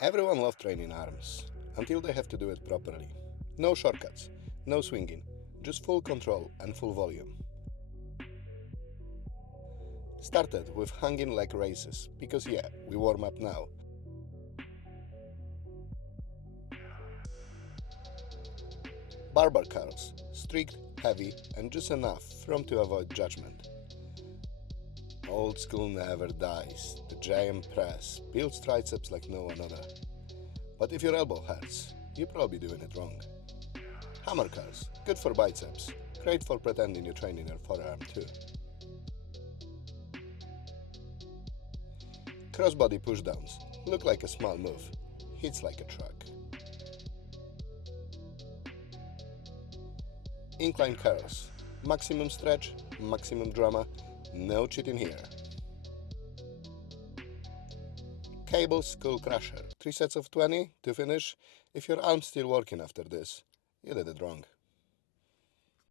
Everyone loves training arms, until they have to do it properly. No shortcuts, no swinging, just full control and full volume. Started with hanging leg raises, because yeah, we warm up now. Barbell curls, strict, heavy, and just enough from to avoid judgment. Old school never dies. The giant press builds triceps like no another. But if your elbow hurts, you're probably doing it wrong. Hammer curls, good for biceps, great for pretending you're training your forearm too. Crossbody pushdowns, look like a small move, hits like a truck. Incline curls, maximum stretch, maximum drama, no cheating here. Cable skull crusher, 3 sets of 20 to finish. If your arm's still working after this, you did it wrong.